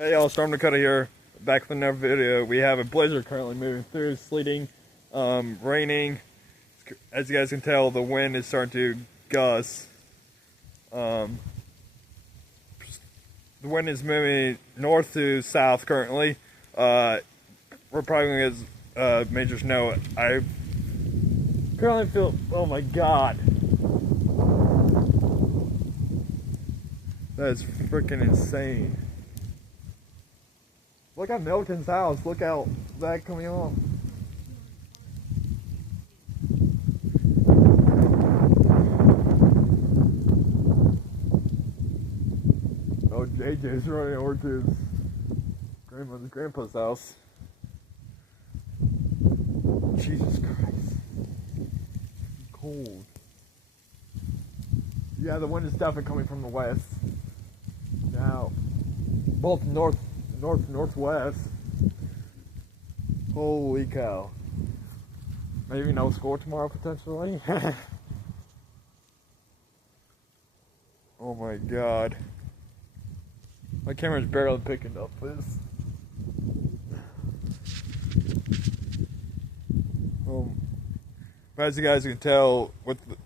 Hey y'all, Storm Dakota here, back with another video. We have a blizzard currently moving through, sleeting, raining. As you guys can tell, the wind is starting to gust. The wind is moving north to south currently. We're probably going to get major snow. I currently feel, oh my god. That is freaking insane. Look at Milton's house. Look out that coming off. Oh, JJ's running over to his grandpa's house. Jesus Christ. Cold. Yeah, the wind is definitely coming from the west. Now, both northwest. Holy cow. Maybe no score tomorrow potentially. Oh my god. My camera's barely picking up this. As you guys can tell with the,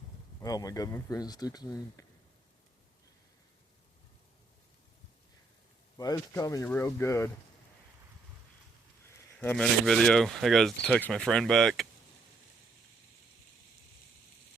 oh my god, my friend sticks me. But it's coming real good. I'm ending video. I gotta text my friend back.